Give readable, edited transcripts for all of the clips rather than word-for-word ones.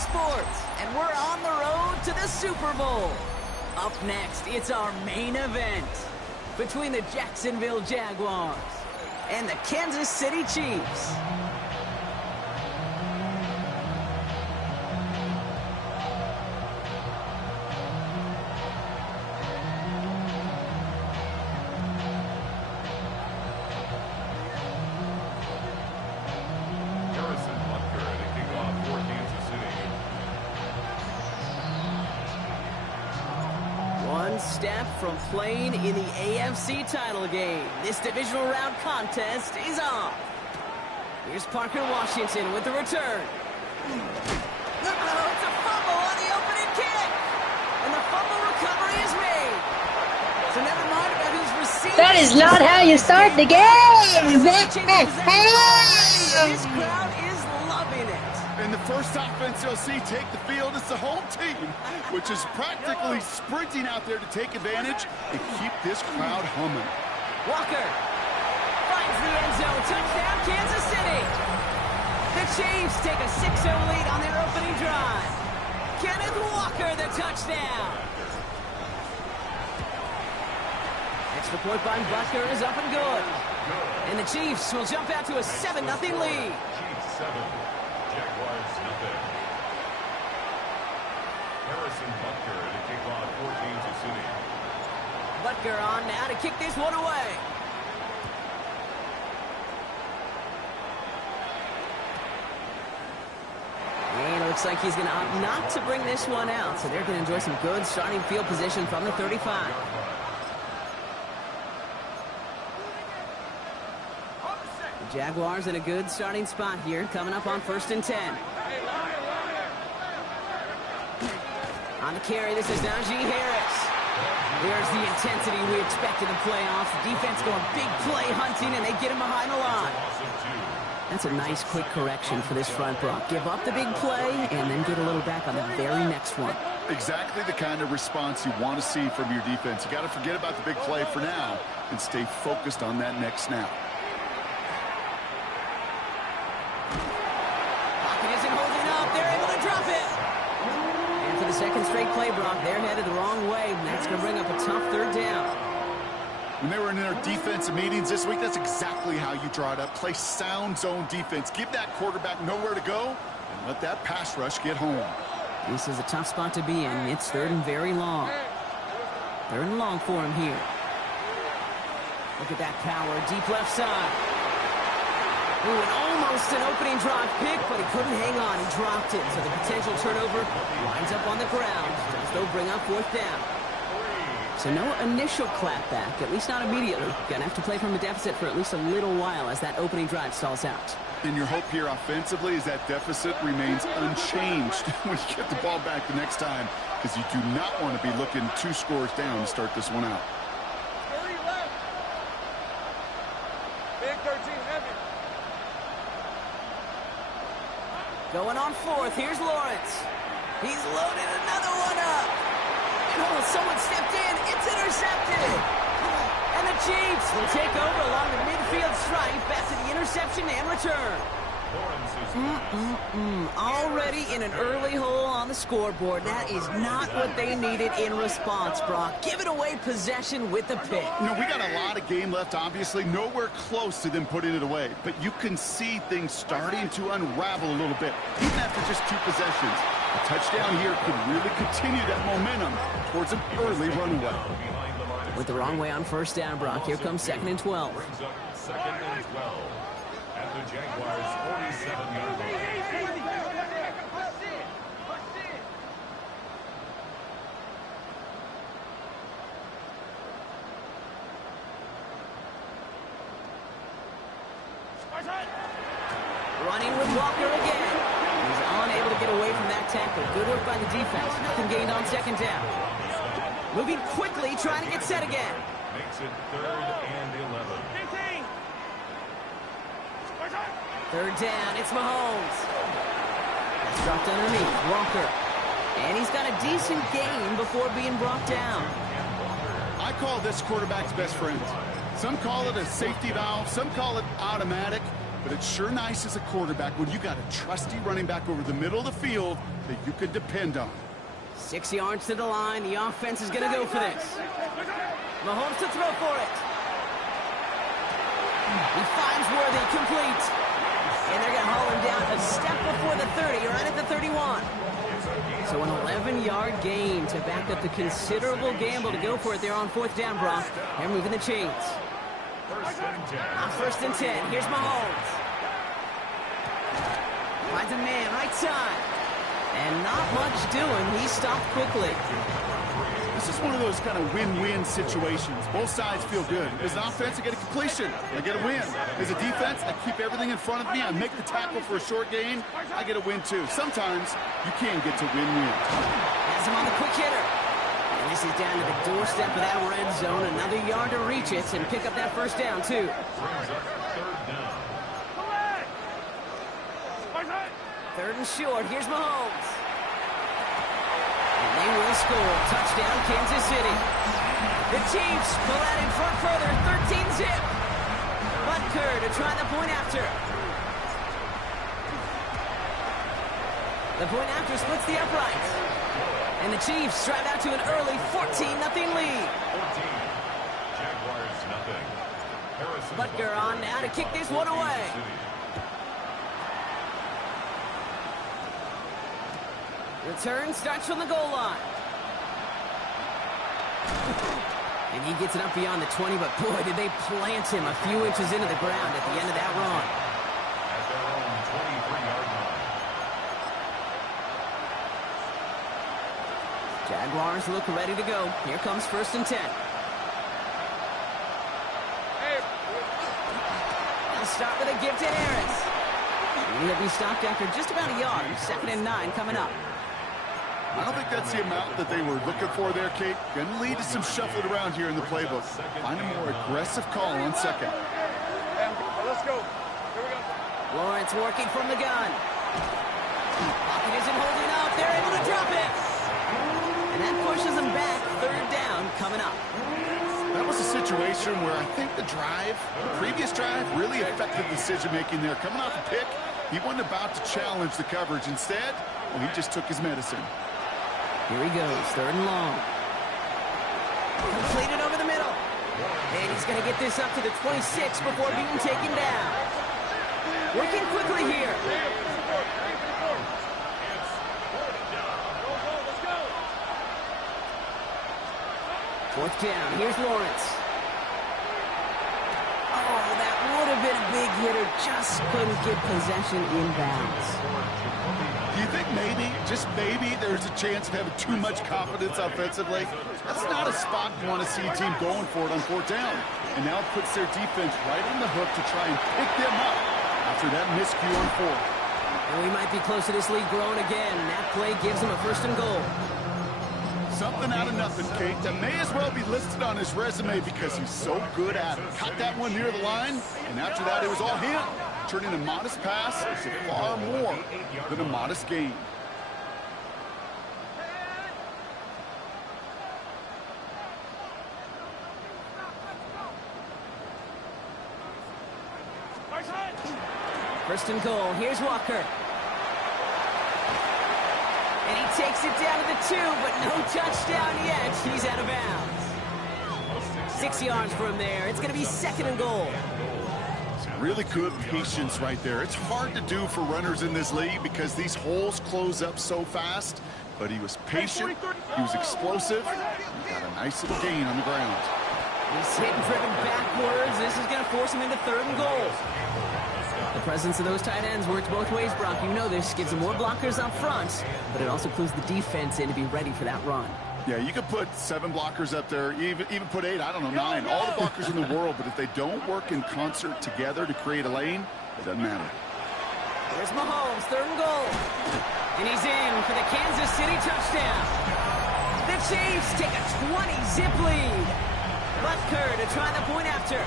sports, and we're on the road to the Super Bowl. Up next, it's our main event between the Jacksonville Jaguars and the Kansas City Chiefs. Step from playing in the AFC title game. This divisional round contest is on. Here's Parker Washington with the return. It's a fumble on the opening kick. And the fumble recovery is made. So never mind about who's receiving. That is not how you start the game. This crowd is loving it. And the first offense you'll see take the field is the whole team, which is practically sprinting out there to take advantage and keep this crowd humming. Walker finds the end zone. Touchdown, Kansas City. The Chiefs take a 6-0 lead on their opening drive. Kenneth Walker, the touchdown. Extra point by Butker is up and good. And the Chiefs will jump out to a 7-0 lead. Chiefs 7, Jaguars nothing. Harrison Butker to kick off for Kansas City. Butker on now to kick this one away. And it looks like he's going to opt not to bring this one out, so they're going to enjoy some good starting field position from the 35. The Jaguars in a good starting spot here, coming up on 1st and 10. On the carry, this is Najee Harris. There's the intensity we expect in the playoffs. The defense going big play hunting, and they get him behind the line. That's a nice quick correction for this front block. Give up the big play, and then get a little back on the very next one. Exactly the kind of response you want to see from your defense. You got to forget about the big play for now and stay focused on that next snap. Pocket isn't holding up. They're able to drop it. For the second straight play, Brock, they're headed the wrong way, and that's going to bring up a tough 3rd down. When they were in their defensive meetings this week, that's exactly how you draw it up. Play sound zone defense. Give that quarterback nowhere to go, and let that pass rush get home. This is a tough spot to be in. It's 3rd and very long. 3rd and long for him here. Look at that power, deep left side. Ooh, and almost an opening drive pick, but he couldn't hang on. He dropped it, so the potential turnover lines up on the ground. Does though bring up 4th down. So no initial clapback, at least not immediately. Gonna have to play from a deficit for at least a little while as that opening drive stalls out. And your hope here offensively is that deficit remains unchanged when you get the ball back the next time, because you do not want to be looking 2 scores down to start this one out. Going on 4th, here's Lawrence. He's loaded another one up. And oh, someone stepped in. It's intercepted. And the Chiefs will take over along the midfield stripe after the interception and return. Already in an early hole on the scoreboard. That is not what they needed in response, Brock. Giving away possession with the pick. You know, we got a lot of game left, obviously. Nowhere close to them putting it away. But you can see things starting to unravel a little bit, even after just 2 possessions. A touchdown here could really continue that momentum towards an early runaway. Went the wrong way on 1st down, Brock. Here comes 2nd and 12. 2nd and 12 at the Jaguars' 47-yard line. Running with Walker again. He's unable to get away from that tackle. Good work by the defense. Nothing gained on 2nd down. Moving quickly, trying to get set again. Makes it 3rd and 11. 3rd down, it's Mahomes. That's dropped underneath, Walker. And he's got a decent gain before being brought down. I call this quarterback's best friend. Some call it a safety valve, some call it automatic, but it's sure nice as a quarterback when you got a trusty running back over the middle of the field that you can depend on. 6 yards to the line. The offense is going to go for this. Mahomes to throw for it. He finds Worthy, complete. And they're going to haul him down a step before the 30, right at the 31. So an 11-yard gain to back up the considerable gamble to go for it there on 4th down, Brock. They're moving the chains. On 1st and 10, here's Mahomes. Finds a man, right side. And not much doing. He stopped quickly. This is one of those kind of win-win situations. Both sides feel good. As an offense, I get a completion. I get a win. As a defense, I keep everything in front of me. I make the tackle for a short gain. I get a win, too. Sometimes you can get to win-win. Has him on the quick hitter. And this is down to the doorstep of that red zone. Another yard to reach it and pick up that 1st down, too. 3rd and short. Here's Mahomes. And they will score. Touchdown, Kansas City. The Chiefs pull out in front further. 13-zip. Butker to try the point after. The point after splits the uprights. And the Chiefs drive out to an early 14-0 lead. Jaguars nothing. Butker on now to kick this one away. Return starts from the goal line. And he gets it up beyond the 20, but boy, did they plant him a few inches into the ground at the end of that run. At their own 23-yard line. Jaguars look ready to go. Here comes 1st and 10. They'll start with a give to Harris. He'll be stopped after just about a yard. 2nd and 9 coming up. I don't think that's the amount that they were looking for there, Kate. Going to lead to some shuffling around here in the playbook. Find a more aggressive call on 2nd. Let's go. Here we go. Lawrence working from the gun. Pocket isn't holding up. They're able to drop it. And that pushes them back. 3rd down coming up. That was a situation where I think the previous drive, really affected decision-making there. Coming off a pick, he wasn't about to challenge the coverage. Instead, he just took his medicine. Here he goes, 3rd and long. Completed over the middle. And he's going to get this up to the 26 before being taken down. Working quickly here. Fourth down, here's Lawrence. Oh, that would have been a big hitter. Just couldn't get possession inbounds. Do you think maybe, just maybe, there's a chance of having too much confidence offensively? That's not a spot you want to see a team going for it on 4th down. And now it puts their defense right on the hook to try and pick them up after that miscue on 4th. And we might be close to this lead growing again. That play gives them a 1st and goal. Something out of nothing, Kate, that may as well be listed on his resume because he's so good at it. Caught that one near the line, and after that, it was all him. Turning a modest pass into far more than a modest gain. First and goal. Here's Walker. And he takes it down to the 2, but no touchdown yet. He's out of bounds. 6 yards from there. It's going to be 2nd and goal. Really good patience right there. It's hard to do for runners in this league because these holes close up so fast. But he was patient, he was explosive, and got a nice little gain on the ground. He's hit and driven backwards. This is going to force him into 3rd and goal. The presence of those tight ends works both ways, Brock. You know this. Gives them more blockers up front, but it also clues the defense in to be ready for that run. Yeah, you could put 7 blockers up there, even put 8, I don't know, 9. All the blockers in the world, but if they don't work in concert together to create a lane, it doesn't matter. There's Mahomes, 3rd and goal. And he's in for the Kansas City touchdown. The Chiefs take a 20-zip lead. Butker to try the point after.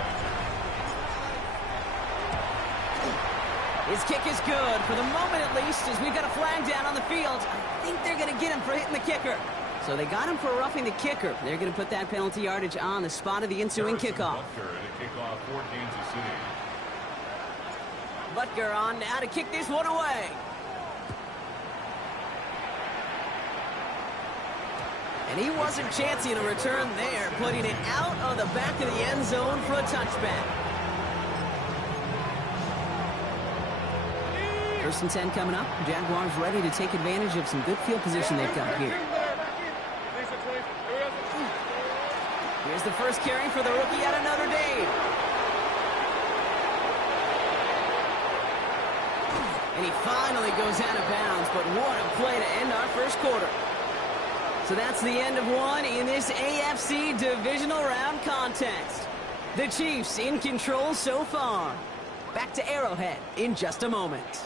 His kick is good, for the moment at least, as we've got a flag down on the field. I think they're going to get him for hitting the kicker. So they got him for roughing the kicker. They're going to put that penalty yardage on the spot of the ensuing kickoff. Butker on now to kick this one away. And he wasn't chancing a return there, putting it out on the back of the end zone for a touchback. 1st and 10 coming up. Jaguars ready to take advantage of some good field position they've got here. Here's the first carry for the rookie out of Notre Dame. And he finally goes out of bounds, but what a play to end our first quarter. So that's the end of one in this AFC divisional round contest. The Chiefs in control so far. Back to Arrowhead in just a moment.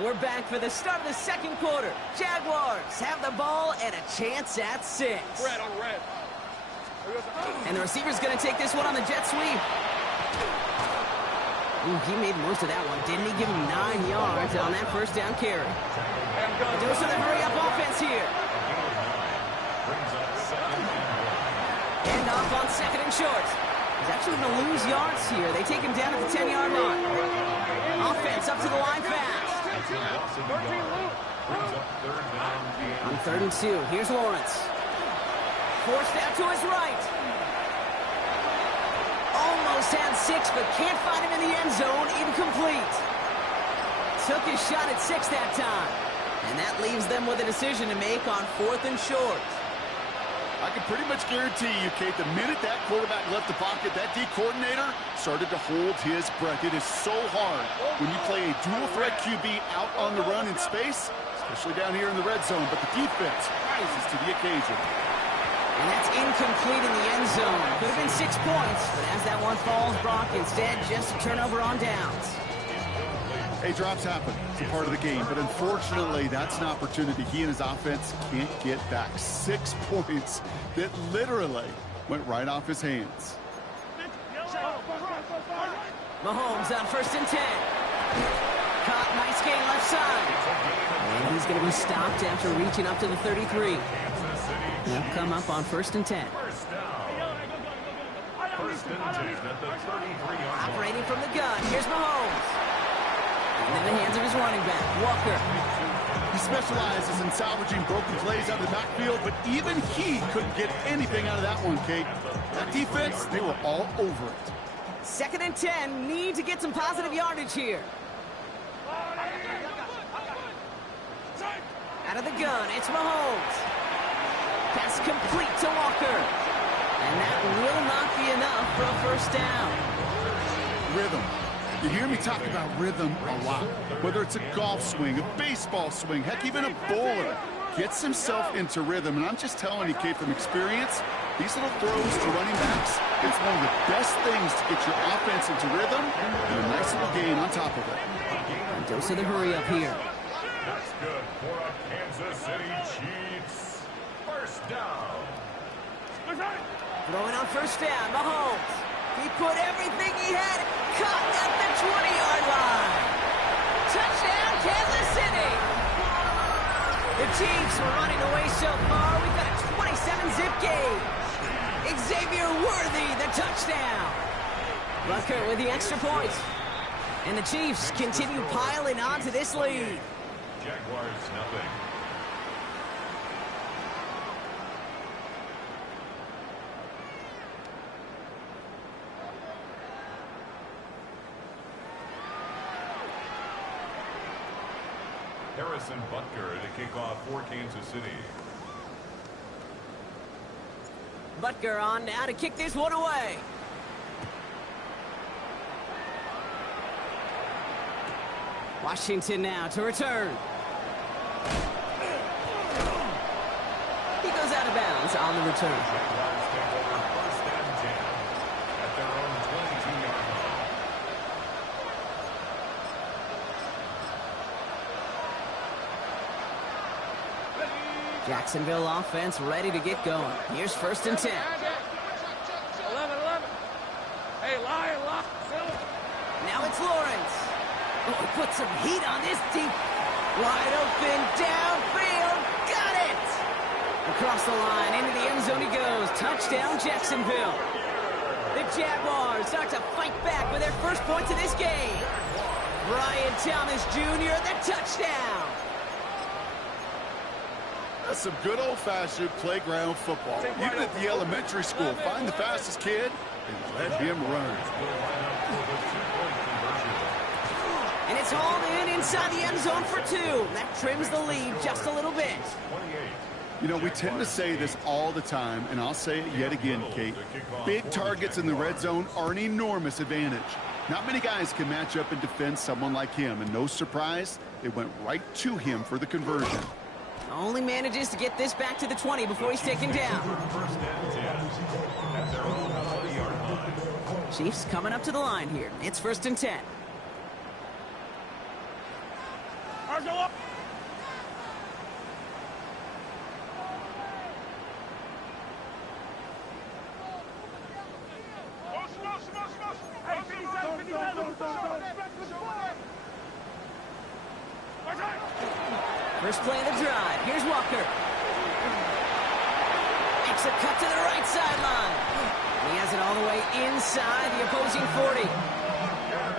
We're back for the start of the second quarter. Jaguars have the ball and a chance at 6. Red on red. And the receiver's going to take this one on the jet sweep. Ooh, he made most of that one, didn't he? Give him 9 yards on that first down carry. Dose of the hurry-up offense here. End off on 2nd and short. He's actually going to lose yards here. They take him down at the 10-yard line. Offense up to the line fast. On 3rd and 2, here's Lawrence. Forced out to his right. Almost had 6, but can't find him in the end zone. Incomplete. Took his shot at 6 that time. And that leaves them with a decision to make on 4th and short. I can pretty much guarantee you, Kate, the minute that quarterback left the pocket, that D coordinator started to hold his breath. It is so hard when you play a dual-threat QB out on the run in space, especially down here in the red zone, but the defense rises to the occasion. And that's incomplete in the end zone. Could have been 6 points, but as that one falls, Brock instead just a turnover on downs. Hey, drops happen. It's a part of the game, but unfortunately, that's an opportunity he and his offense can't get back. 6 points that literally went right off his hands. Mahomes on 1st and 10. Caught, nice gain left side. And he's going to be stopped after reaching up to the 33. They'll come up on 1st and 10. First and 10 at the 33-yard line. Operating from the gun, here's Mahomes. And in the hands of his running back, Walker. He specializes in salvaging broken plays out of the backfield, but even he couldn't get anything out of that one, Kate. That defense, they were all over it. 2nd and 10, need to get some positive yardage here. Out of the gun, it's Mahomes. Pass complete to Walker. And that will not be enough for a first down. Rhythm. You hear me talk about rhythm a lot. Whether it's a golf swing, a baseball swing, heck, even a bowler gets himself into rhythm. And I'm just telling you, Kate, from experience, these little throws to running backs, it's one of the best things to get your offense into rhythm and a nice little gain on top of it. And dose of the hurry up here. That's good for a Kansas City Chiefs. First down. Throwing on 1st down, Mahomes. He put everything he had, caught at the 20-yard line. Touchdown, Kansas City. The Chiefs were running away so far. We've got a 27-zip game. Xavier Worthy, the touchdown. Rucker with the extra point. And the Chiefs continue piling on to this lead. Jaguars nothing. Harrison Butker to kick off for Kansas City. Butker on now to kick this one away. Washington now to return. He goes out of bounds on the return. Jaguars take over 1st and 10 at their own 22-yard line. Jacksonville offense ready to get going. Here's 1st and 10. 11. Hey, lie. Now it's Lawrence. Oh, he put some heat on this deep. Wide open, downfield, got it! Across the line, into the end zone he goes. Touchdown, Jacksonville. The Jaguars start to fight back with their first points of this game. Brian Thomas Jr., the touchdown. That's some good old-fashioned playground football. Even at the elementary school, find the fastest kid and let him run. And it's hauled in inside the end zone for 2. That trims the lead just a little bit. You know, we tend to say this all the time, and I'll say it yet again, Kate. Big targets in the red zone are an enormous advantage. Not many guys can match up and defend someone like him, and no surprise, they went right to him for the conversion. Only manages to get this back to the 20 before he's taken down. Chiefs coming up to the line here. It's 1st and 10. First play of the drive. Here's Walker. Makes a cut to the right sideline. He has it all the way inside the opposing 40.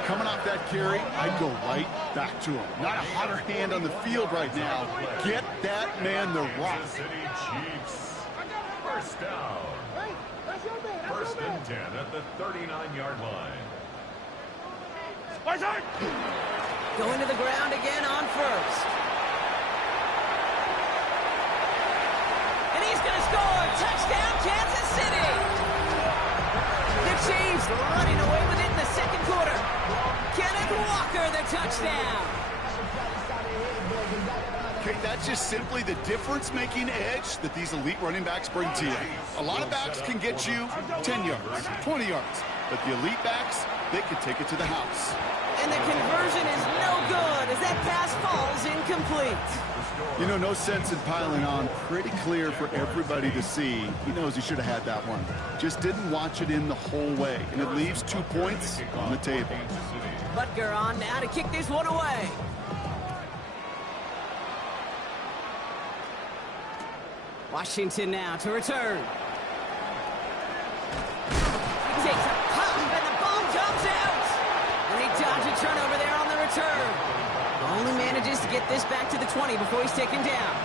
Coming off that carry, I'd go right back to him. Not a hotter hand on the field right now. Get that man the rock. City Chiefs. First down. 1st and 10 at the 39-yard line. Going to the ground again on first. And he's going to score. Touchdown, Kansas City. The Chiefs running away with it in the second quarter. Kenneth Walker, the touchdown. Okay, that's just simply the difference-making edge that these elite running backs bring to you. A lot of backs can get you 10 yards, 20 yards, but the elite backs, they can take it to the house. And the conversion is no good as that pass falls incomplete. You know, no sense in piling on. Pretty clear for everybody to see. He knows he should have had that one. Just didn't watch it in the whole way. And it leaves 2 points on the table. Butker on now to kick this one away. Washington now to return. He takes a pop and the ball comes out. And he dodges a turnover there on the return. Only manages to get this back to the 20 before he's taken down.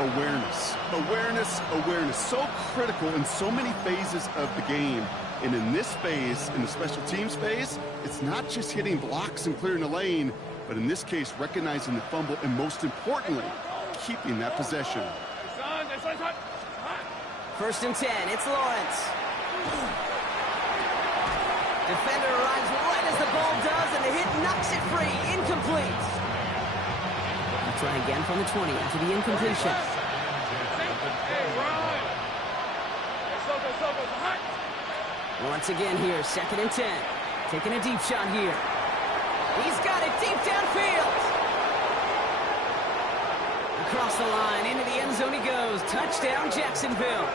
Awareness, awareness, awareness. So critical in so many phases of the game. And in this phase, in the special teams phase, it's not just hitting blocks and clearing the lane, but in this case, recognizing the fumble and most importantly, keeping that possession. 1st and 10, it's Lawrence. Defender arrives right as the ball does, and the hit knocks it free. Incomplete. I'll try again from the 20 after the incompletion. Once again here, 2nd and 10. Taking a deep shot here. He's got it deep downfield. Across the line, into the end zone he goes. Touchdown, Jacksonville.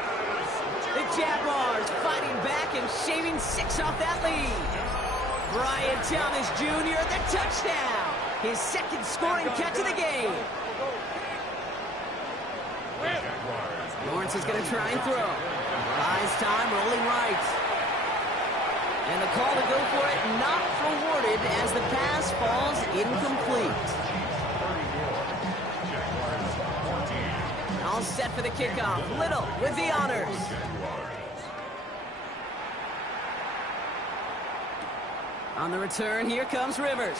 The Jaguars fighting back and shaving 6 off that lead. Brian Thomas Jr., the touchdown. His 2nd scoring catch of the game. Lawrence is going to try and throw. Buys time, rolling right. And the call to go for it not rewarded as the pass falls incomplete. All set for the kickoff. Little with the honors. On the return, here comes Rivers.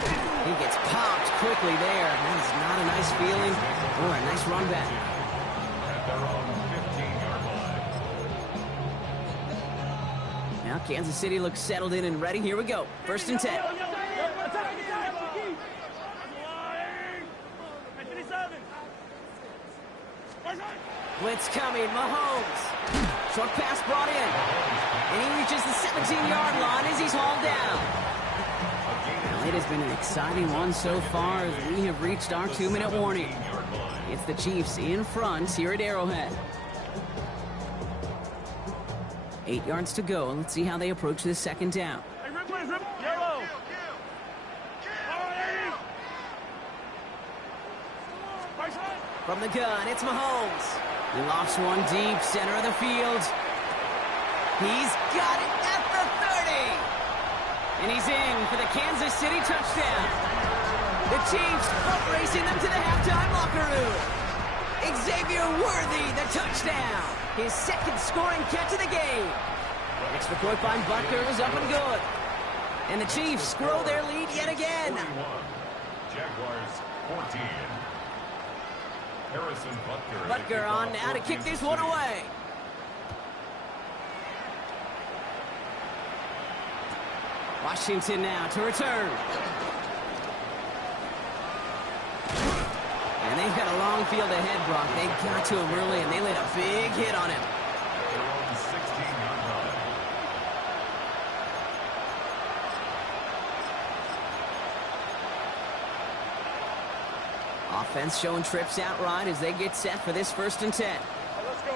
He gets popped quickly there. That is not a nice feeling or a nice run back. At their own 15-yard line. Now Kansas City looks settled in and ready. Here we go. 1st and 10. Blitz coming, Mahomes. Short pass brought in. And he reaches the 17-yard line as he's hauled down. Well, it has been an exciting one so far as we have reached our 2-minute warning. It's the Chiefs in front here at Arrowhead. 8 yards to go. Let's see how they approach this 2nd down. From the gun, it's Mahomes. He lofts one deep, center of the field. He's got it at the 30. And he's in for the the Kansas City touchdown. The Chiefs racing them to the halftime locker room. Xavier Worthy, the touchdown. His second scoring catch of the game. Next McCoy find Butker is up and good. And the Chiefs grow their lead yet again. 41. Jaguars 14. Harrison Butker. Butker on now to kick this one away. Washington now to return. And they've got a long field ahead, Brock. They got to him early, and they laid a big hit on him. Their own 16-yard line. Offense showing trips out right as they get set for this 1st and 10. Let's go.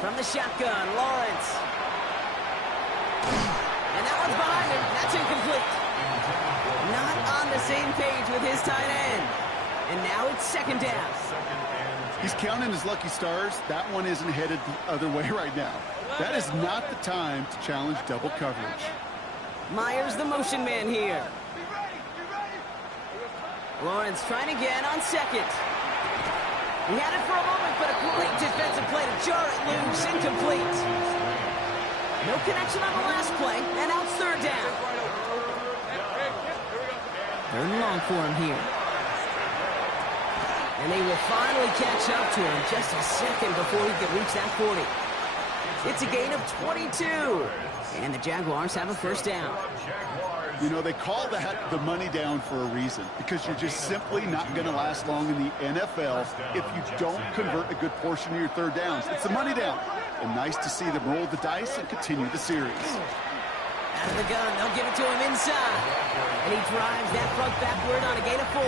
From the shotgun, Lawrence. And that one's behind him. That's incomplete. Not on the same page with his tight end. And now it's 2nd down. He's counting his lucky stars. That one isn't headed the other way right now. That is not the time to challenge double coverage. Myers, the motion man here. Lawrence trying again on 2nd. He had it for a moment, but a great defensive play to jar it loose. Incomplete. No connection on the last play, and now it's 3rd down. 3rd and long for him here. And they will finally catch up to him just a second before he can reach that 40. It's a gain of 22. And the Jaguars have a 1st down. You know, they call that the money down for a reason, because you're just simply not going to last long in the NFL if you don't convert a good portion of your 3rd downs. It's the money down. And nice to see them roll the dice and continue the series. Out of the gun, they'll give it to him inside. And he drives that front backward on a gain of 4.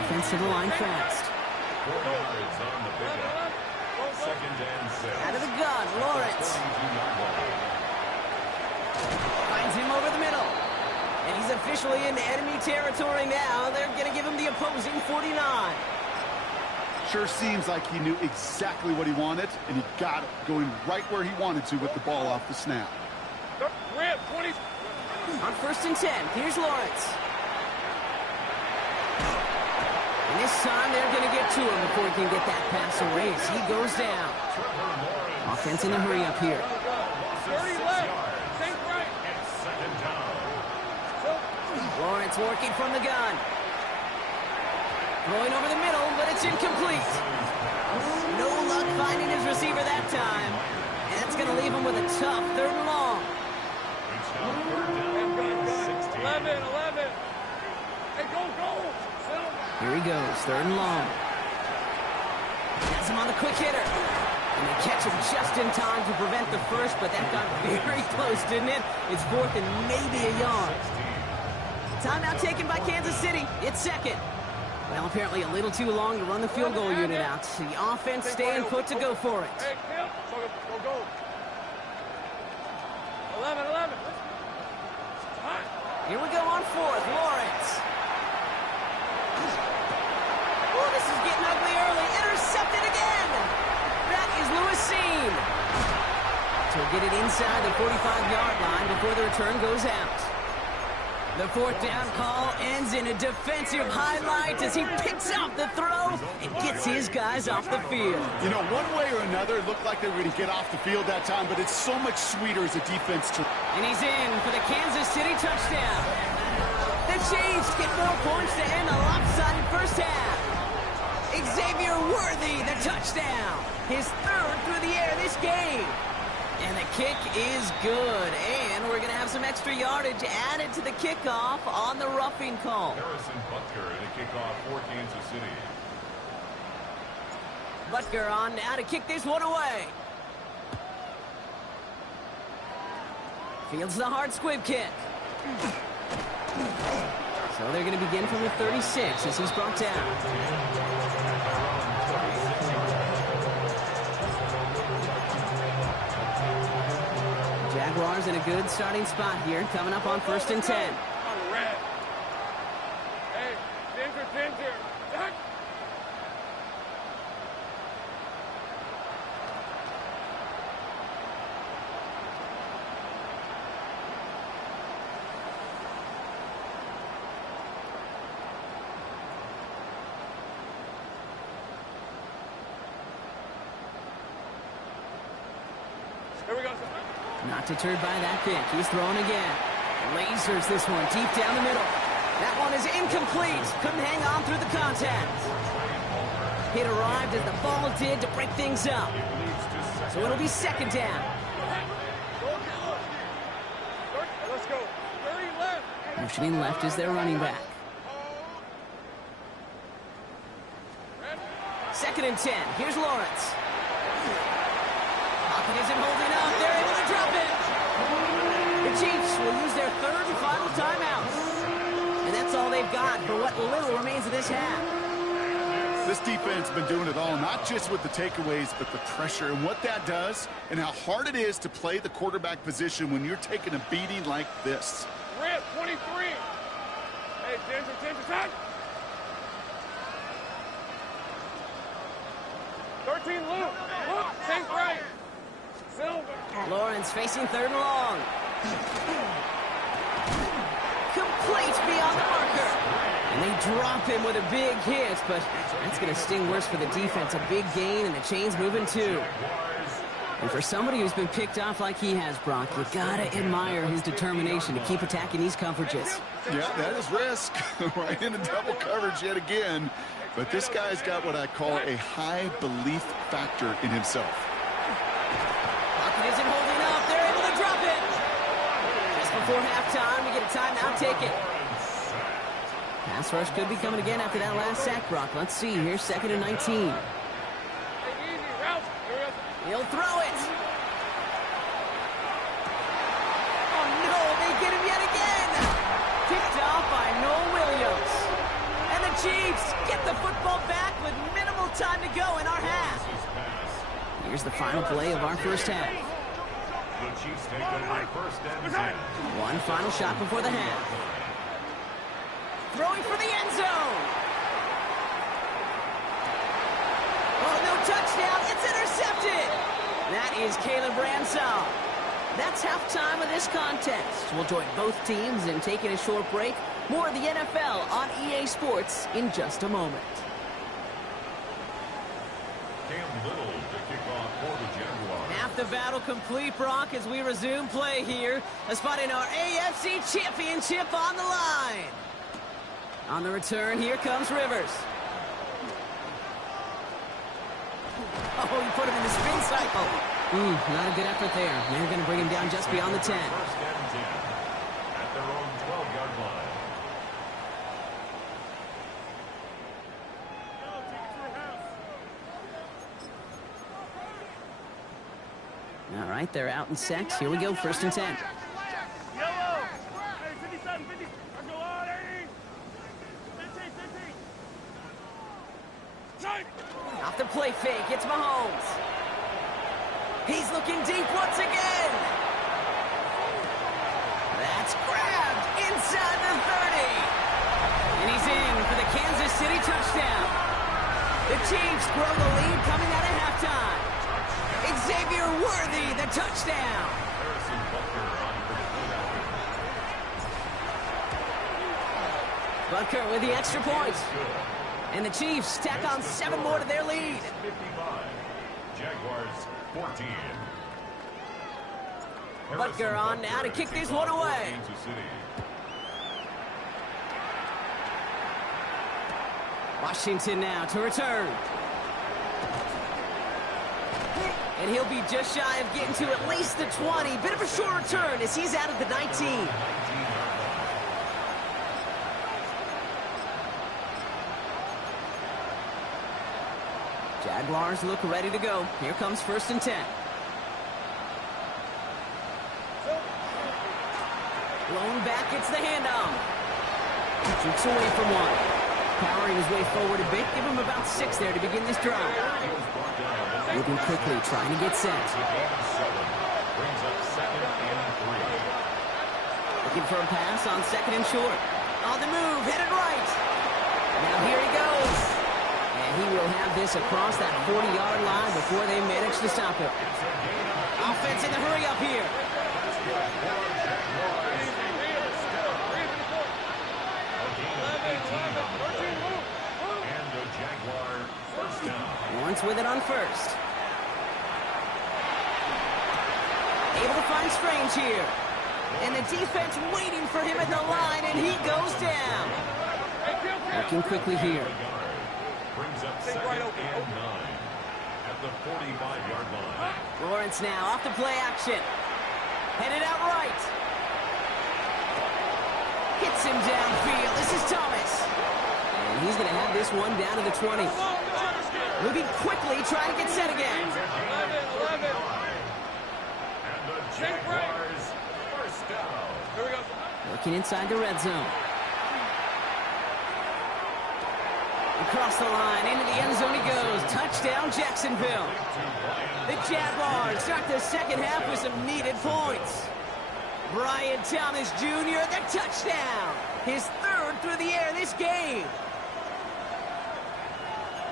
Offense to the line fast. 4 yards on the pickup. 2nd and 6. Out of the gun, Lawrence. Finds him over the middle. And he's officially in enemy territory now. They're going to give him the opposing 49. Sure seems like he knew exactly what he wanted, and he got it, going right where he wanted to with the ball off the snap. On 1st and 10, here's Lawrence. And this time they're going to get to him before he can get that pass away as he goes down. Offense in a hurry up here. 30 left. Think right. It's 2nd down. Lawrence working from the gun. Going over the middle, but it's incomplete. No luck finding his receiver that time. And that's going to leave him with a tough 3rd and long. It's now 3rd down. 16. 11. Hey, go. Here he goes, 3rd and long. Has him on the quick hitter. And they catch him just in time to prevent the first, but that got very close, didn't it? It's 4th and maybe a yard. Timeout taken by Kansas City. It's 2nd. Well, apparently a little too long to run the field goal unit out. The offense staying put to go for it. Hey, Kim. Go. 11. Here we go on 4th, Lawrence. Oh, this is getting ugly early. Intercepted again. That is Lewis Cine. So get it inside the 45-yard line before the return goes out. The 4th down call ends in a defensive highlight as he picks up the throw and gets his guys off the field. You know, one way or another, it looked like they were going to get off the field that time, but it's so much sweeter as a defense to... And he's in for the Kansas City touchdown. The Chiefs get 4 points to end a lopsided 1st half. Xavier Worthy, the touchdown. His 3rd through the air this game. And the kick is good. And we're going to have some extra yardage added to the kickoff on the roughing call. Harrison Butker to kick off for Kansas City. Butker on now to kick this one away. Fields the hard squib kick. So they're going to begin from the 36 as he's brought down. Jaguars in a good starting spot here, coming up on 1st and 10. Hey, danger. Here we go. Not deterred by that kick. He's throwing again. Lasers this one deep down the middle. That one is incomplete. Couldn't hang on through the contact. Hit arrived as the ball did to break things up. So it'll be second down. Let's go. Hurry left. Motioning left is their running back. Second and 10. Here's Lawrence. Pocket isn't holding up. They're able to drop it. The Chiefs will use their third and final timeout. And that's all they've got for what little remains of this half. This defense has been doing it all, not just with the takeaways, but the pressure and what that does and how hard it is to play the quarterback position when you're taking a beating like this. Rip, 23. Hey, 10. 13, Luke. Luke, take right. Silver. Lawrence facing third and long. Complete beyond the marker. And they drop him with a big hit, but that's going to sting worse for the defense. A big gain, and the chain's moving too. And for somebody who's been picked off like he has, Brock, you got to admire his determination to keep attacking these coverages. Yeah, that is risk. Right into double coverage yet again. But this guy's got what I call a high belief factor in himself. Pocket isn't holding up. They're able to drop it. Just before halftime, we get a timeout taken. Pass rush could be coming again after that last sack, Brock. Let's see. Here's second and 19. Hey, easy. Route. He'll throw it. Oh, no. They get him yet again. Picked off by Noel Williams. And the Chiefs get the football back with minimal time to go in our half. Here's the final play of our first half. The Chiefs take over first and 10. One final shot before the half. Throwing for the end zone. Oh, no touchdown. It's intercepted. That is Caleb Bransall. That's halftime of this contest. We'll join both teams in taking a short break. More of the NFL on EA Sports in just a moment. Cam Little to kick off for the Jaguars. Half the battle complete, Brock, as we resume play here. A spot in our AFC Championship on the line. On the return, here comes Rivers. Oh, he put him in the spin cycle. Not a good effort there. They're going to bring him down just beyond the 10. First and 10 at their own 12-yard line. All right, they're out in sacks. Here we go, first and 10. Yellow. Hey, 57, 50. Let's go on, 80. 15. Off the play fake, it's Mahomes. He's looking deep once again. That's grabbed inside the 30. And he's in for the Kansas City touchdown. The Chiefs grow the lead coming out of halftime. Xavier Worthy, the touchdown. Harrison Butker on for the Butker with the extra point. And the Chiefs tack on 7 more to their lead. 55. Jaguars 14. Butker on now to kick this one away. Kansas City. Washington now to return. And he'll be just shy of getting to at least the 20. Bit of a short return as he's out of the 19. Jaguars look ready to go. Here comes first and 10. Blown back, it's the handoff. Jukes away from one. Powering his way forward a bit. Give him about 6 there to begin this drive. Moving quickly, trying to get set. Brings up second and 3. Looking for a pass on second and short. On the move, headed right. Now here he goes. And he will have this across that 40-yard line before they manage to stop him. Offense in the hurry up here. And a Jaguar first down. Lawrence with it on first. nothing strange here. And the defense waiting for him at the line, and he goes down. Working quickly here. Brings up second and 9 at the 45-yard line. Lawrence now off the play action. Headed out right. Hits him downfield. This is Thomas. And he's going to have this one down to the 20. Moving quickly, trying to get set again. 11. And the Jaguars first down. Here we go. Working inside the red zone. Across the line, into the end zone he goes. Touchdown, Jacksonville. The Jaguars start the second half with some needed points. Brian Thomas Jr., the touchdown. His third through the air this game.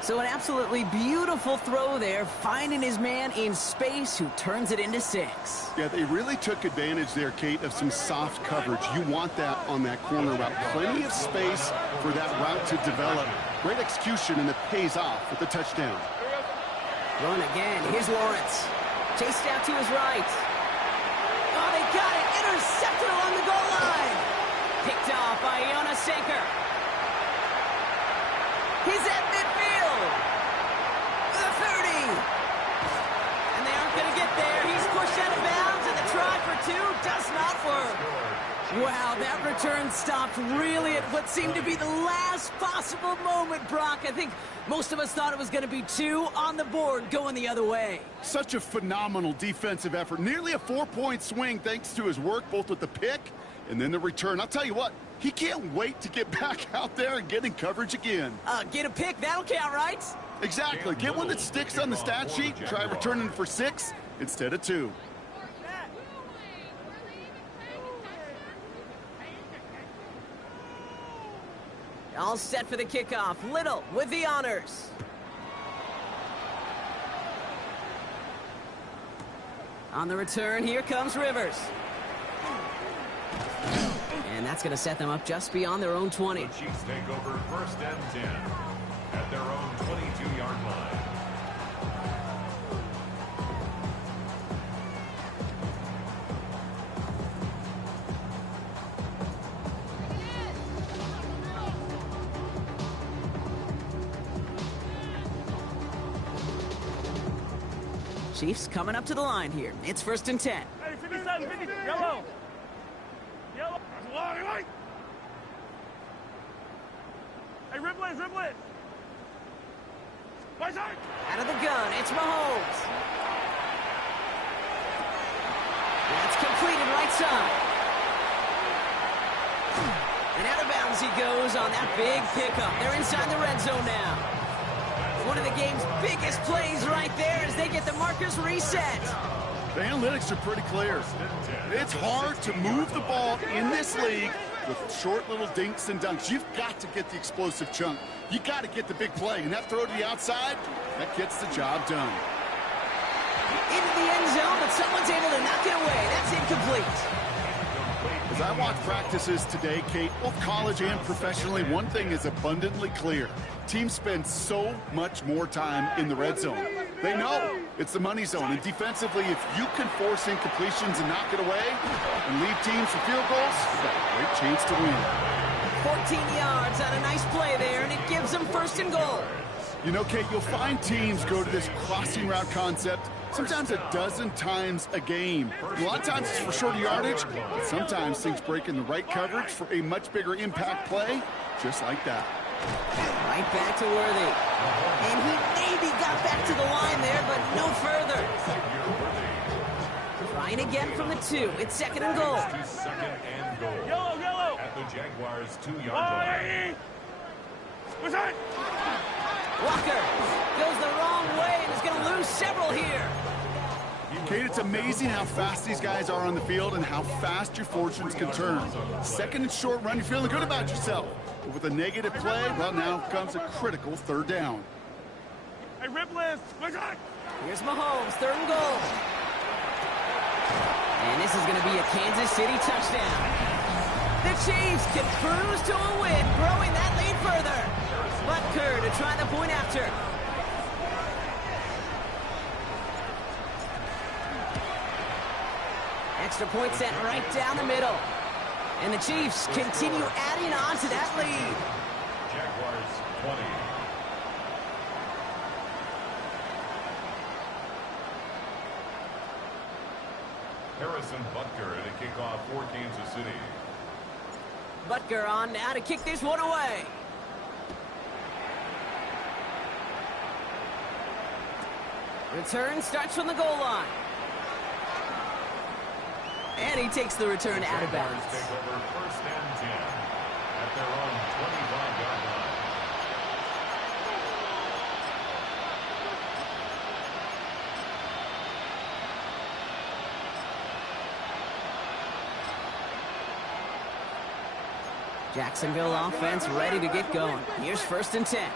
So an absolutely beautiful throw there, finding his man in space who turns it into 6. Yeah, they really took advantage there, Kate, of some soft coverage. You want that on that corner route. Plenty of space for that route to develop. Great execution, and it pays off with the touchdown. Run again. Here's Lawrence. Chased out to his right. Oh, they got it. Intercepted along the goal line. Picked off by Iona Sanker. He's at midfield. The 30. And they aren't going to get there. He's pushed out of bounds, and the try for 2 does not work. Wow, that return stopped really at what seemed to be the last possible moment, Brock. I think most of us thought it was going to be 2 on the board going the other way. Such a phenomenal defensive effort. Nearly a 4-point swing thanks to his work both with the pick and then the return. I'll tell you what, he can't wait to get back out there and get in coverage again. Get a pick, that'll count, right? Exactly. Get one that sticks on the stat sheet. Try returning for 6 instead of 2. All set for the kickoff. Little with the honors. On the return, here comes Rivers. And that's going to set them up just beyond their own 20. The Chiefs take over first and 10 at their own 22-yard line. Chiefs coming up to the line here. It's first and 10. Hey, 57, 50, yellow. Yellow. Hey, riblet. Right side. Out of the gun, it's Mahomes. That's completed right side. And out of bounds he goes on that big pickup. They're inside the red zone now. One of the game's biggest plays right there as they get the markers reset. The analytics are pretty clear. It's hard to move the ball in this league with short little dinks and dunks. You've got to get the explosive chunk. You got to get the big play. And that throw to the outside, that gets the job done. Into the end zone, but someone's able to knock it away. That's incomplete. As I watch practices today, Kate, both college and professionally, one thing is abundantly clear. Teams spend so much more time in the red zone. They know it's the money zone. And defensively, if you can force incompletions and knock it away and leave teams for field goals, you've got a great chance to win. 14 yards on a nice play there, and it gives them first and goal. You know, Kate, you'll find teams go to this crossing route concept sometimes a dozen times a game. A lot of times it's for shorter yardage, but sometimes things break in the right coverage for a much bigger impact play, just like that. Right back to Worthy. And he maybe got back to the line there, but no further. Trying again from the 2. It's second and goal. Second and goal. Yellow. At the Jaguars' 2-yard line. What's that? Walker goes the wrong way and is going to lose several here. Kate, it's amazing how fast these guys are on the field and how fast your fortunes can turn. Second and short run, you're feeling good about yourself. But with a negative play, well, now comes a critical third down. Hey, Ripley, what's that? Here's Mahomes, third and goal. And this is going to be a Kansas City touchdown. The Chiefs can cruise to a win, growing that lead further. Butker to try the point after. extra point sent right down the middle. And the Chiefs continue adding on to that lead. Jaguars 20. Harrison Butker to kick off for Kansas City. Butker on now to kick this one away. Return starts from the goal line. And he takes the return out of Jaguars bounds. take over first and 10 at their own 25-yard line. Jacksonville offense ready to get going. Here's first and 10.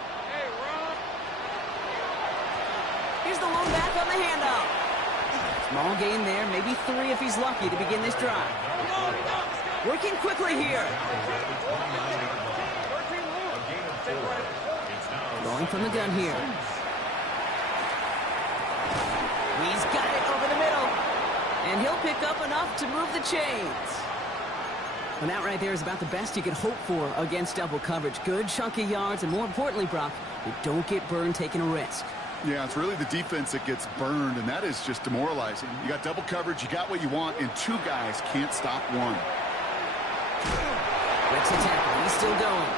Here's the lone back on the handoff. Small gain there, maybe 3 if he's lucky to begin this drive. Working quickly here. Going from the gun here. He's got it over the middle. And he'll pick up enough to move the chains. And that right there is about the best you can hope for against double coverage. Good chunky yards, and more importantly, Brock, you don't get burned taking a risk. Yeah, it's really the defense that gets burned, and that is just demoralizing. You got double coverage, you got what you want, and 2 guys can't stop one. Breaks the tackle. He's still going.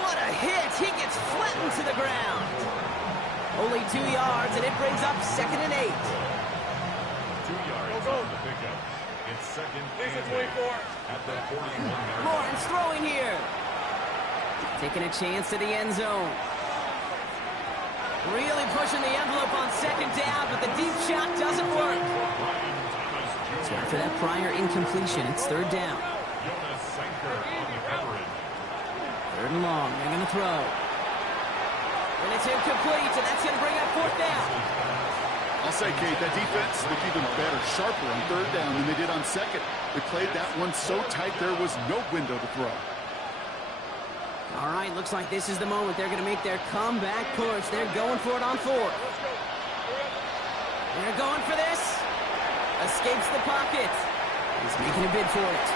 What a hit! He gets flattened to the ground. Only 2 yards, and it brings up second and 8. 2 yards on the pickup. It's second and 8 at the 41-yard line. Lawrence throwing here. Taking a chance to the end zone. Really pushing the envelope on second down, but the deep shot doesn't work. So after that prior incompletion, it's third down. Jonas Sanker on the coverage. Third and long. They're going to throw. And it's incomplete, and that's going to bring up fourth down. I'll say, Kate, that defense looked even better, sharper on third down than they did on second. They played that one so tight there was no window to throw. All right, looks like this is the moment they're going to make their comeback push. They're going for it on fourth. They're going for this. Escapes the pocket. He's making a bid for it.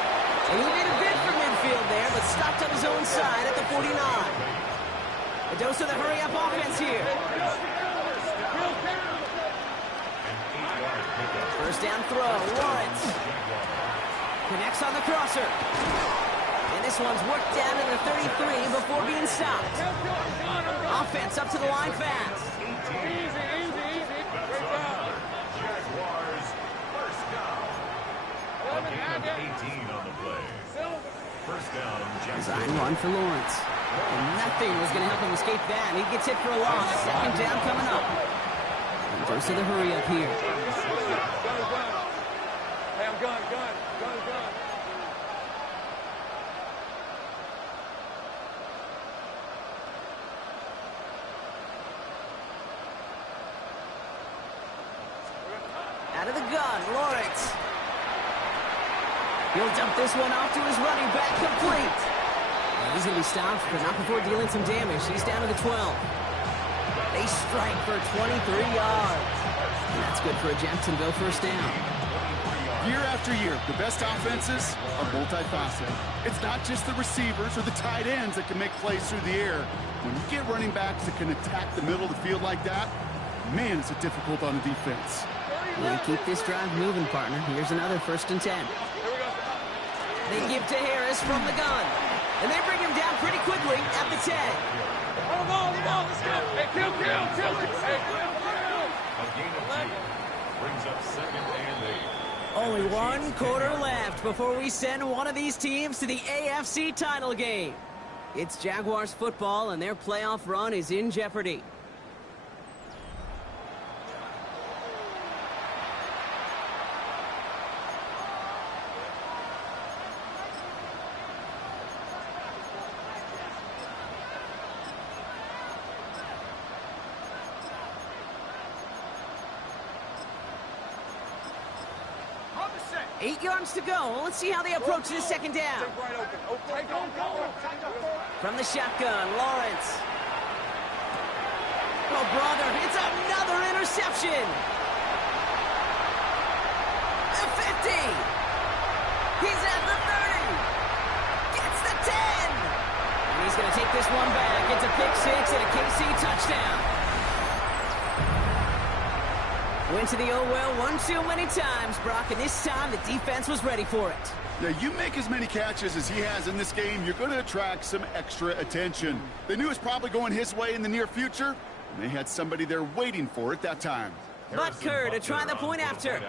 And he made a bid for midfield there, but stopped on his own side at the 49. A dose of the hurry-up offense here. First down throw, Lawrence. Connects on the crosser. And this one's worked down to the 33 before being stopped. Offense up to the line fast. Jaguars first down. A gain of 18 on the play. First down, Design Jacksonville. run for Lawrence. And nothing was going to help him escape that. He gets hit for a loss. Second down coming up. And goes to the hurry up here. Hey, I'm gun. Out of the gun, Lawrence. He'll dump this one off to his running back, complete. And he's going to be stopped, but not before dealing some damage. He's down to the 12. They strike for 23 yards. And that's good for a Jacksonville first down. Year after year, the best offenses are multifaceted. It's not just the receivers or the tight ends that can make plays through the air. When you get running backs that can attack the middle of the field like that, man, it's difficult on the defense. Well, keep this drive moving, partner. Here's another first and 10. They give to Harris from the gun. And they bring him down pretty quickly at the 10. Hold on, let's go. Hey, kill. Hey, A gain of 2 brings up second and 8. Only one quarter left before we send one of these teams to the AFC title game. It's Jaguars football, and their playoff run is in jeopardy. on the set. 8 yards to go. Let's see how they approach this second down. Take right open. Oh, take on. From the shotgun, Lawrence. Oh, brother, it's another interception. The 50, He's at the 30. Gets the 10. And he's going to take this one back. It's a pick six and a KC touchdown. Went to the oh well one too many times, Brock, and this time the defense was ready for it. Yeah, you make as many catches as he has in this game, you're going to attract some extra attention. They knew it was probably going his way in the near future, and they had somebody there waiting for it that time. Butker to try the point after.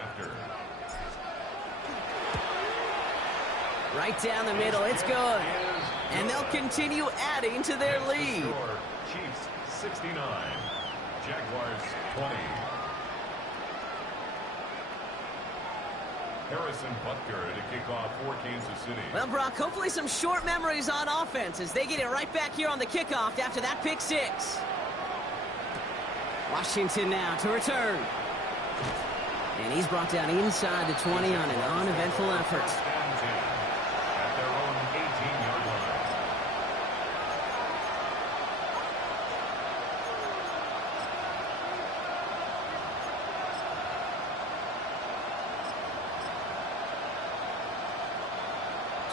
Right down the middle, it's good. And they'll continue adding to their lead. Chiefs 69, Jaguars 20. Harrison Butker to kick off for Kansas City. Well, Brock, hopefully some short memories on offense as they get it right back here on the kickoff after that pick six. Washington now to return. And he's brought down inside the 20 on an uneventful effort. At their own 18-yard line.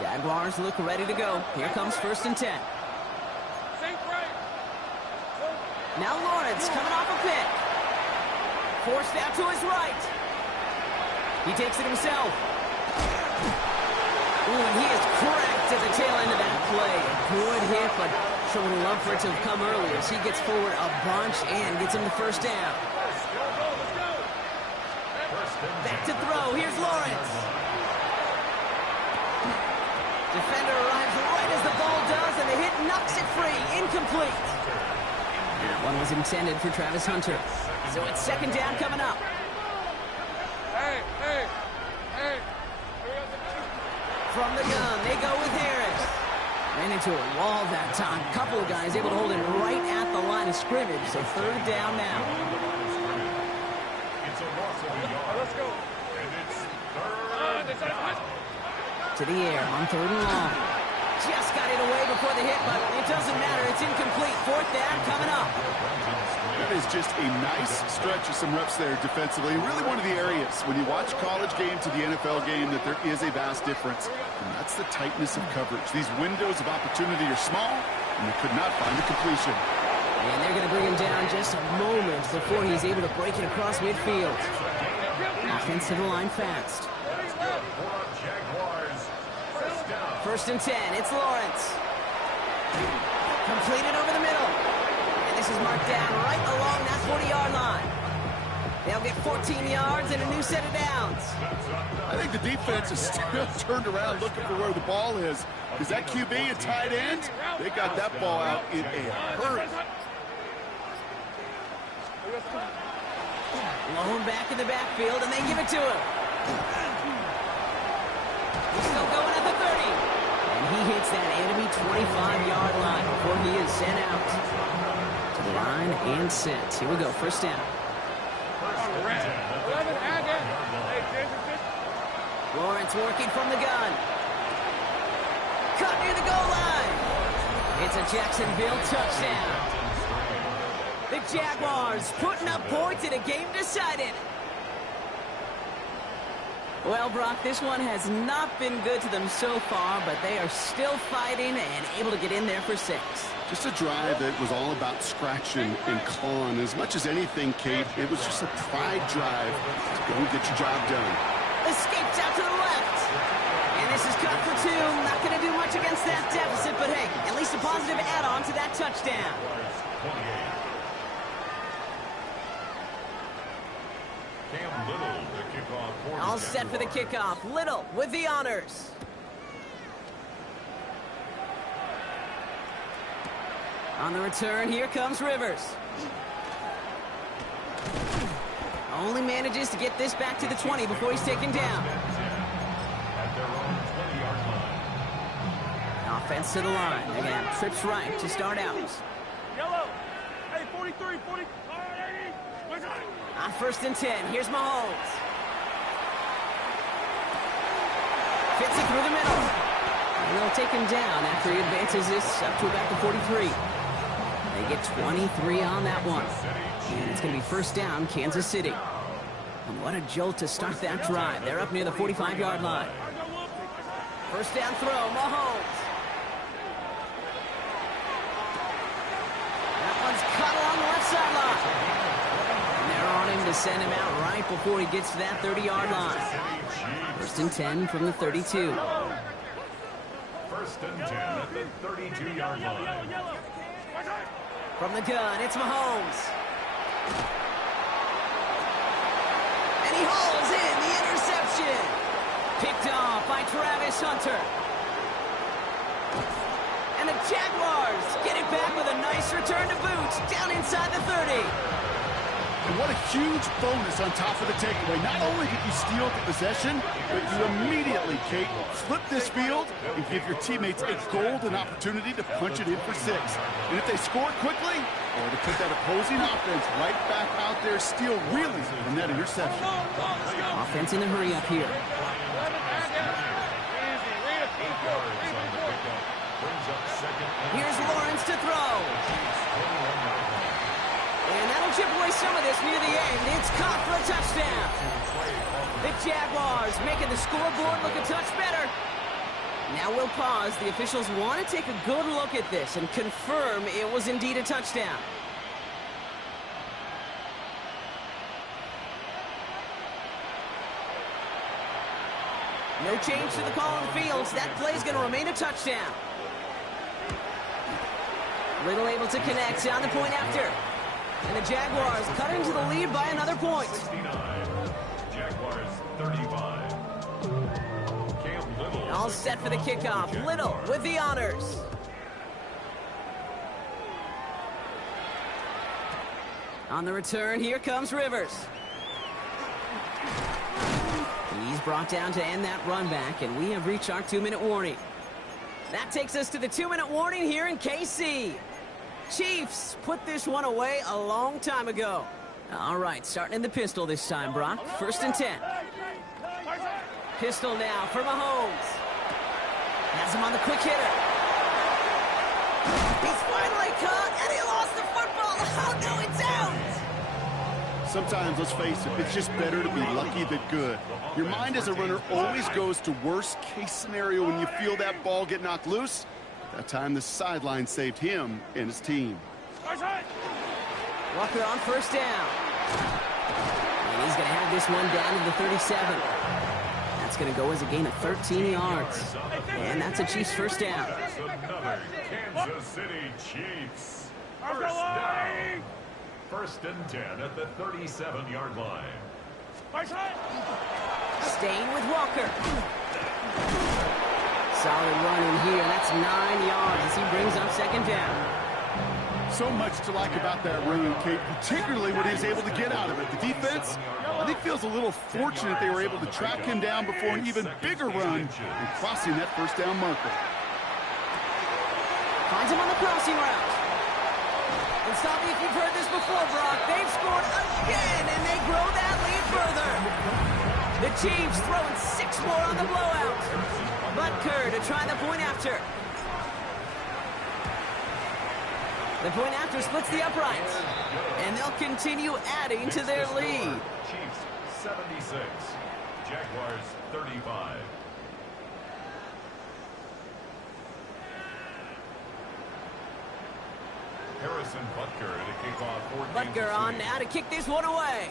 Jaguars look ready to go. Here comes 1st and 10. Now Lawrence coming off a pick. Forced out to his right. He takes it himself. Ooh, and he is cracked at the tail end of that play. A good hit, but sure would love for it to have come earlier as he gets forward a bunch and gets him the first down. Back to throw. Here's Lawrence. Defender arrives right as the ball does, and the hit knocks it free. Incomplete. One was intended for Travis Hunter. So it's 2nd down coming up. From the gun, they go with Harris. Ran into a wall that time. Couple of guys able to hold it right at the line of scrimmage. So 3rd down now. It's a loss of a yard. Let's go. And it's 3rd down. To the air on 3rd and long. Just got it away before the hit, but it doesn't matter. It's incomplete. 4th down coming up. That is just a nice stretch of some reps there defensively. Really one of the areas when you watch college game to the NFL game that there is a vast difference. And that's the tightness of coverage. These windows of opportunity are small, and they could not find the completion. And they're going to bring him down just a moment before he's able to break it across midfield. Offensive line fast. 1st and 10. It's Lawrence. Completed over the middle. And this is marked down right along that 40-yard line. They'll get 14 yards and a new set of downs. I think the defense is still turned around looking for where the ball is. Because that QB and tight end, they got that ball out in a hurry. Lone back in the backfield, and they give it to him. He's still going at the 30. And he hits that enemy 25-yard line before he is sent out. To the line and sent. Here we go, 1st down. Lawrence working from the gun. Cut near the goal line. It's a Jacksonville touchdown. The Jaguars putting up points in a game decided. Well, Brock, this one has not been good to them so far, but they are still fighting and able to get in there for 6. Just a drive that was all about scratching and clawing. As much as anything, Kate, it was just a pride drive to go and get your job done. Escapes out to the left. And this is cut for 2. Not going to do much against that deficit, but hey, at least a positive add-on to that touchdown. Cam Little to kick off for All set for the kickoff. Little with the honors. On the return, here comes Rivers. Only manages to get this back to the 20 before he's taken down. At their own 20-yard line. Offense to the line. They're going to have trips right to start out. Yellow. Hey, 43, 40. On 1st and 10, here's Mahomes. Fits it through the middle. And they'll take him down after he advances this up to about the 43. They get 23 on that one. And it's going to be 1st down, Kansas City. And what a jolt to start that drive. They're up near the 45-yard line. First down throw, Mahomes. That one's cut along the left sideline. And they're on him to send him out right before he gets to that 30-yard line. First and 10 from the 32. First and 10 at the 32-yard line. From the gun, it's Mahomes. And he hauls in the interception. Picked off by Travis Hunter. And the Jaguars get it back with a nice return to boot down inside the 30. And what a huge bonus on top of the takeaway. Not only did you steal the possession, but you immediately, Kate, flip this field and give your teammates a golden opportunity to punch it in for 6. And if they score quickly, or to put that opposing offense right back out there, steal really from that interception. Offense in a hurry up here. Here's Lawrence to throw. And that'll chip away some of this near the end. It's caught for a touchdown. The Jaguars making the scoreboard look a touch better. Now we'll pause. The officials want to take a good look at this and confirm it was indeed a touchdown. No change to the call on the field. That play's going to remain a touchdown. Little able to connect on the point after. And the Jaguars cut into the lead by another point. 69. Jaguars 35. Cam Little. All set for the kickoff. Little with the honors. On the return, here comes Rivers. He's brought down to end that run back, and we have reached our 2-minute warning. That takes us to the 2-minute warning here in KC. Chiefs put this one away a long time ago. All right, starting in the pistol this time, Brock. First and 10. Pistol now for Mahomes. Has him on the quick hitter. He's finally caught, and he lost the football. Oh, no, it's out. Sometimes, let's face it, it's just better to be lucky than good. Your mind as a runner always goes to worst case scenario when you feel that ball get knocked loose. That time the sideline saved him and his team. Walker on first down. And he's going to have this one down to the 37. That's going to go as a gain of 13 yards. And that's a Chiefs first down. That's another Kansas City Chiefs. First down. First and 10 at the 37-yard line. Staying with Walker. Solid run in here. That's 9 yards as he brings up second down. So much to like about that run, Kate, particularly what he's able to get out of it. The defense, I think, feels a little fortunate they were able to track him down before an even bigger run and crossing that first down marker. Finds him on the crossing route. And stop me if you've heard this before, Brock. They've scored again, and they grow that lead further. The Chiefs throwing 6 more on the blowout. Butker to try the point after. The point after splits the uprights. And they'll continue adding to their lead. Chiefs 76. Jaguars 35. Harrison Butker to kick off for Kansas Butker on City. now to kick this one away.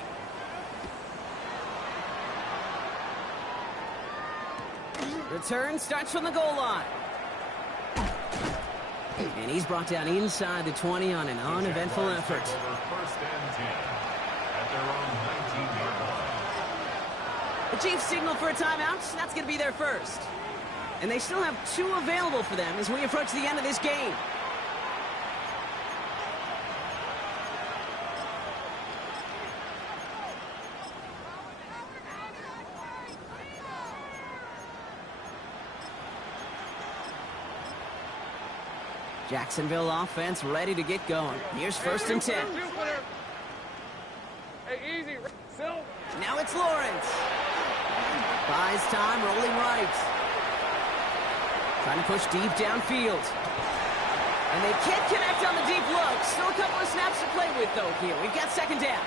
Return starts from the goal line. And he's brought down inside the 20 on an uneventful effort. Over first and 10 at their own 19-yard line. The Chiefs signal for a timeout. That's going to be their first. And they still have 2 available for them as we approach the end of this game. Jacksonville offense ready to get going. Here's first and 10. Hey, easy. Now it's Lawrence. Buys time, rolling right. Trying to push deep downfield. And they can't connect on the deep look. Still a couple of snaps to play with, though, here. We've got second down.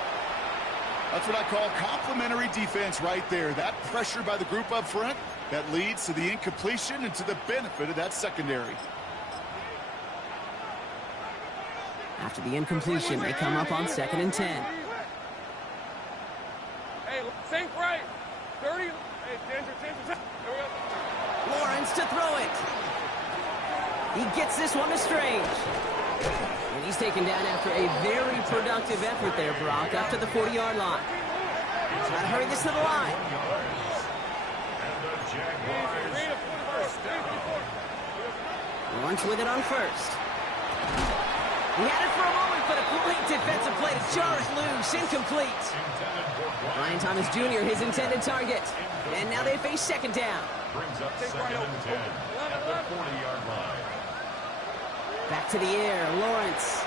That's what I call complimentary defense right there. That pressure by the group up front, that leads to the incompletion and to the benefit of that secondary. After the incompletion, they come up on 2nd and 10. Hey, sink right. 30. Hey, Ginger. There we go. Lawrence to throw it. He gets this one to Strange. And he's taken down after a very productive effort there, Brock, up to the 40-yard line. Gotta hurry this to the line. Lawrence with it on 1st. He had it for a moment, but a great defensive play to jar it loose. Incomplete. Ryan Thomas Jr., his intended target. And now they face 2nd down. Brings up 2nd and 10 at the 40-yard line. Back to the air, Lawrence.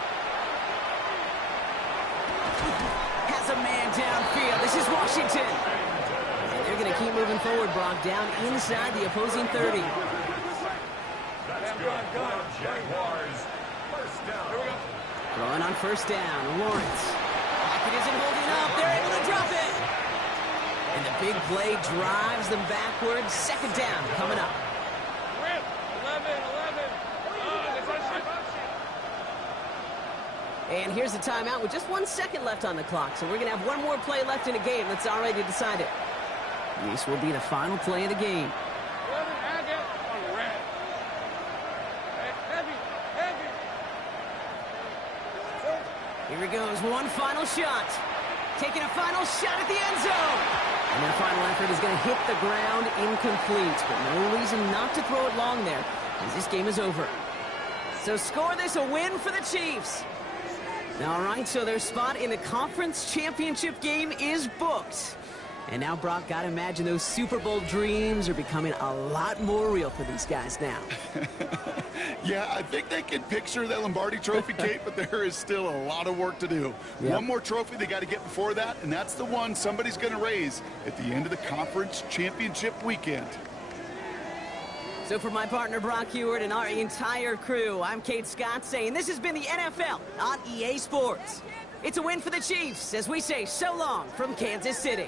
Has a man downfield. This is Washington. And they're going to keep moving forward, Brock, down inside the opposing 30. That's good for Jaguars. First down. Throwing on 1st down, Lawrence. Pocket isn't holding up. They're able to drop it. And the big play drives them backwards. 2nd down coming up. 11. And here's the timeout with just 1 second left on the clock. So we're going to have one more play left in a game that's already decided. This will be the final play of the game. 11, Agate on red. Heavy. Here he goes, one final shot. Taking a final shot at the end zone. And their final effort is going to hit the ground incomplete. But no reason not to throw it long there, as this game is over. So score this a win for the Chiefs. All right, so their spot in the conference championship game is booked. And now, Brock, gotta imagine those Super Bowl dreams are becoming a lot more real for these guys now. Yeah, I think they can picture that Lombardi Trophy, Kate, but there is still a lot of work to do. Yep. One more trophy they got to get before that, and that's the one somebody's going to raise at the end of the conference championship weekend. So for my partner, Brock Huard, and our entire crew, I'm Kate Scott saying this has been the NFL on EA Sports. It's a win for the Chiefs as we say so long from Kansas City.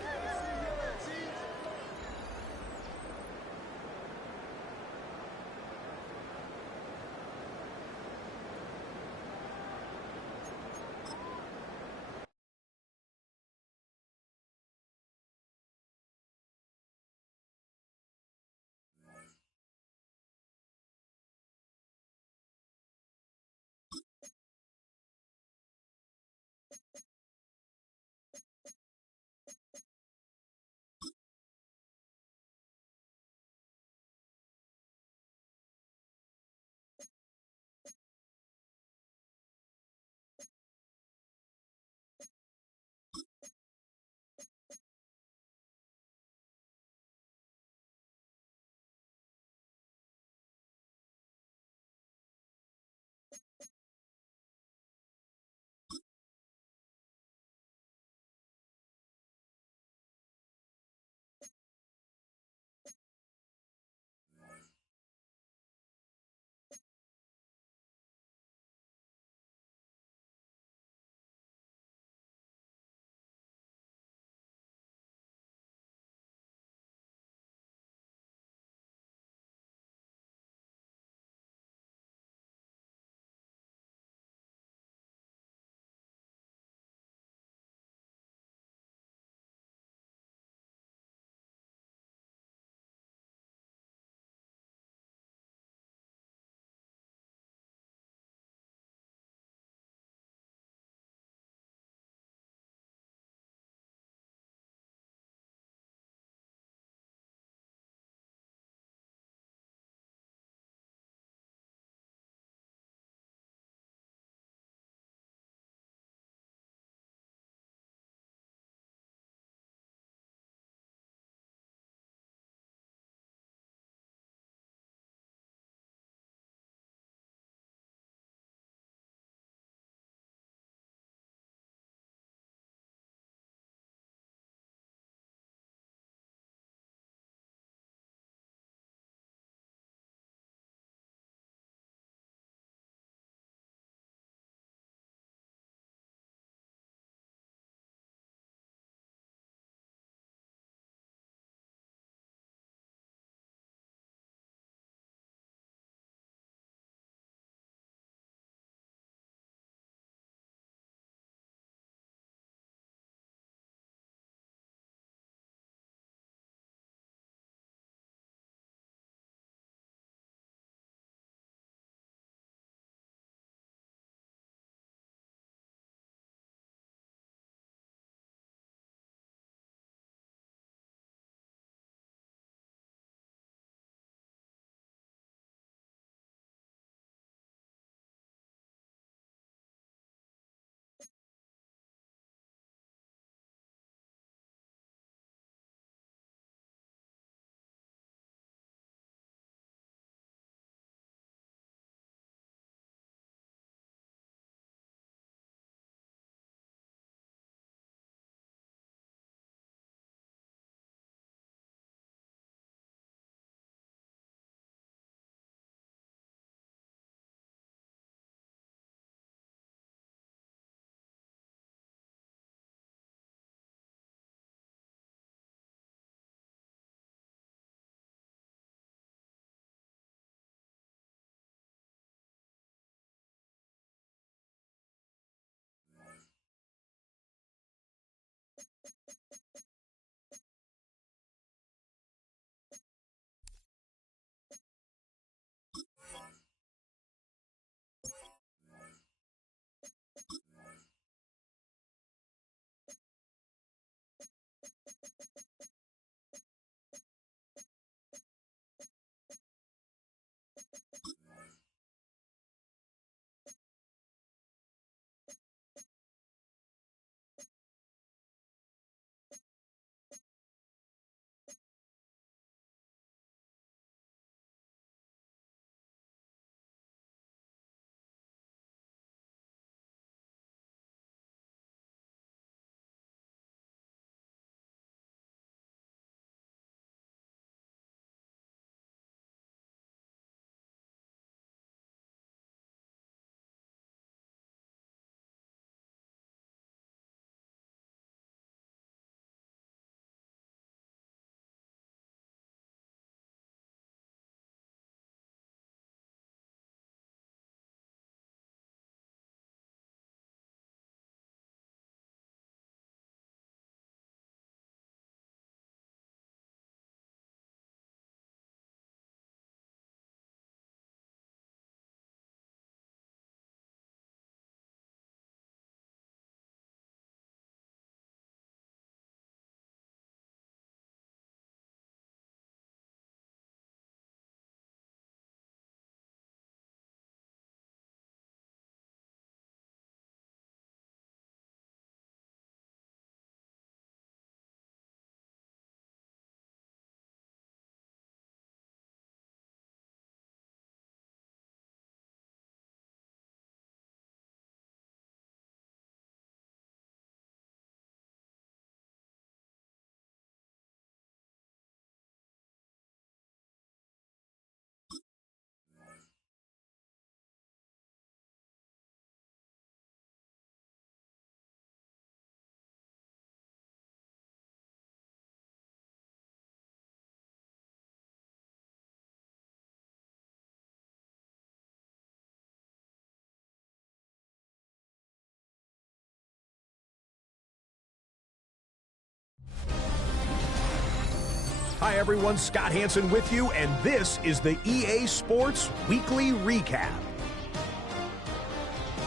Hi everyone, Scott Hansen with you, and this is the EA Sports Weekly Recap.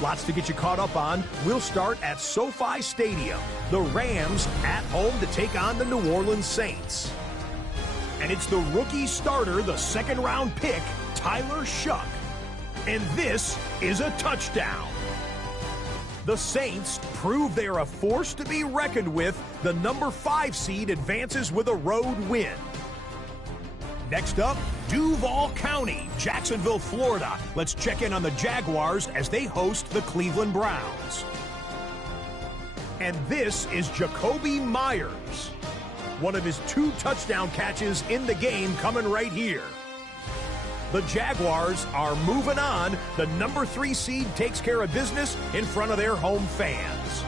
Lots to get you caught up on. We'll start at SoFi Stadium. The Rams at home to take on the New Orleans Saints. And it's the rookie starter, the second-round pick, Tyler Shough. And this is a touchdown. The Saints prove they are a force to be reckoned with. The number 5 seed advances with a road win. Next up, Duval County, Jacksonville, Florida. Let's check in on the Jaguars as they host the Cleveland Browns. And this is Jacoby Myers. One of his 2 touchdown catches in the game coming right here. The Jaguars are moving on. The number 3 seed takes care of business in front of their home fans.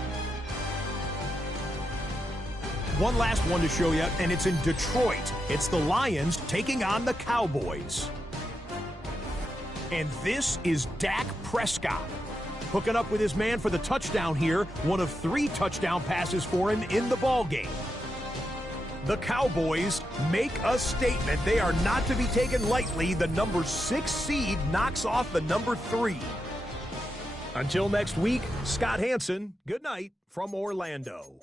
One last one to show you, and it's in Detroit. It's the Lions taking on the Cowboys. And this is Dak Prescott. Hooking up with his man for the touchdown here. One of 3 touchdown passes for him in the ballgame. The Cowboys make a statement. They are not to be taken lightly. The number 6 seed knocks off the number 3. Until next week, Scott Hansen, good night from Orlando.